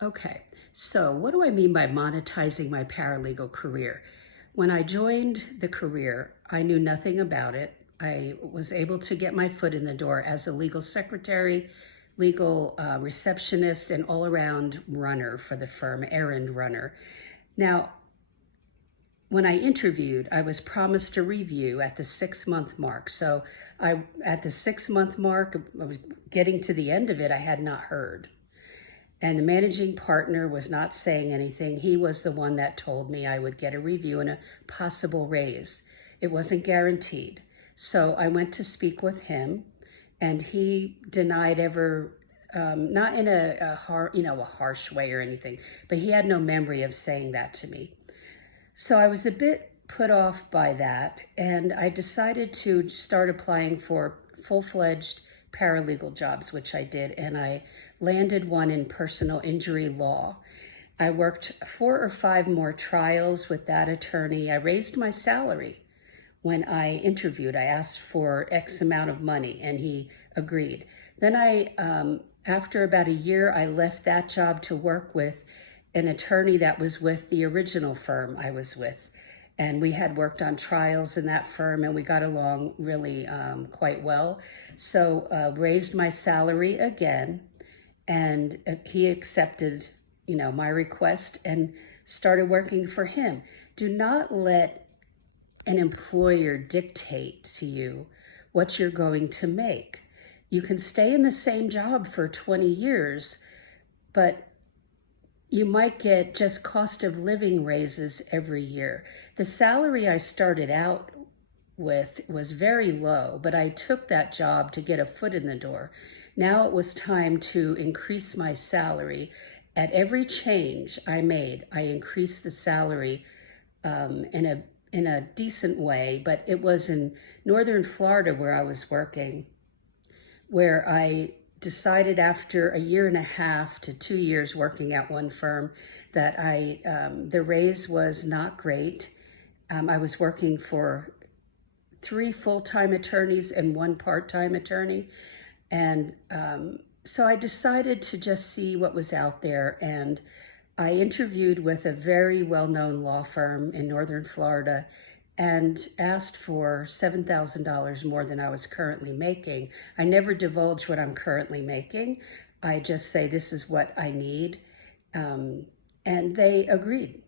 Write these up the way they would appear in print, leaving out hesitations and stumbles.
Okay, so what do I mean by monetizing my paralegal career? When I joined the career, I knew nothing about it. I was able to get my foot in the door as a legal secretary, legal receptionist, and all around runner for the firm, errand runner. Now, when I interviewed, I was promised a review at the 6 month mark. So at the 6 month mark, I was getting to the end of it, I had not heard. And the managing partner was not saying anything. He was the one that told me I would get a review and a possible raise. It wasn't guaranteed. So I went to speak with him, and he denied ever, not in a harsh way or anything, but he had no memory of saying that to me. So I was a bit put off by that, and I decided to start applying for full-fledged paralegal jobs, which I did, and I landed one in personal injury law. I worked 4 or 5 more trials with that attorney. I raised my salary when I interviewed. I asked for X amount of money, and he agreed. Then after about a year, I left that job to work with an attorney that was with the original firm I was with. And we had worked on trials in that firm, and we got along really quite well. So raised my salary again, and he accepted, my request and started working for him. Do not let an employer dictate to you what you're going to make. You can stay in the same job for 20 years, but you might get just cost of living raises every year. The salary I started out with was very low, but I took that job to get a foot in the door. Now it was time to increase my salary. At every change I made, I increased the salary in a decent way, but it was in northern Florida where I was working, where I decided after a year and a half to 2 years working at one firm that the raise was not great. I was working for 3 full-time attorneys and 1 part-time attorney. And so I decided to just see what was out there. And I interviewed with a very well-known law firm in northern Florida and asked for $7,000 more than I was currently making. I never divulge what I'm currently making. I just say, this is what I need. And they agreed.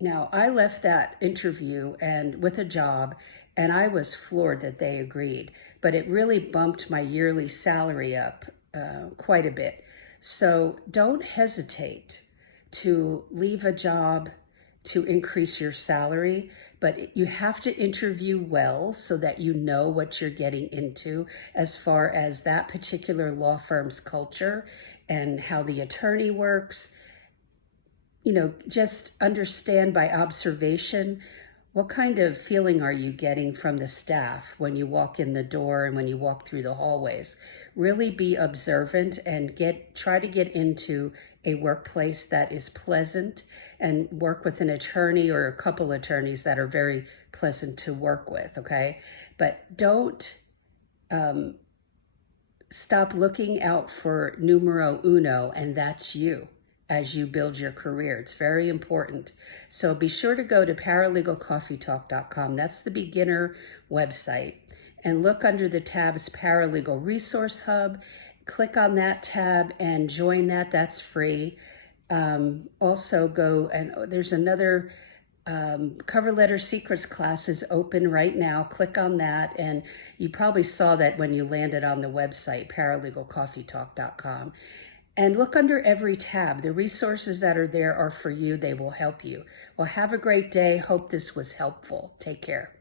Now, I left that interview and with a job, and I was floored that they agreed. But it really bumped my yearly salary up quite a bit. So don't hesitate to leave a job to increase your salary, but you have to interview well so that you know what you're getting into as far as that particular law firm's culture and how the attorney works. Just understand by observation, what kind of feeling are you getting from the staff when you walk in the door and when you walk through the hallways? Really be observant and try to get into a workplace that is pleasant, and work with an attorney or a couple attorneys that are very pleasant to work with, okay? But don't stop looking out for numero uno, and that's you, as you build your career. It's very important. So be sure to go to paralegalcoffeetalk.com. That's the beginner website. And look under the tabs Paralegal Resource Hub. Click on that tab and join that. That's free. Also go, and there's another cover letter secrets class is open right now. Click on that, and you probably saw that when you landed on the website, paralegalcoffeetalk.com. And look under every tab. The resources that are there are for you. They will help you. Well, have a great day. Hope this was helpful. Take care.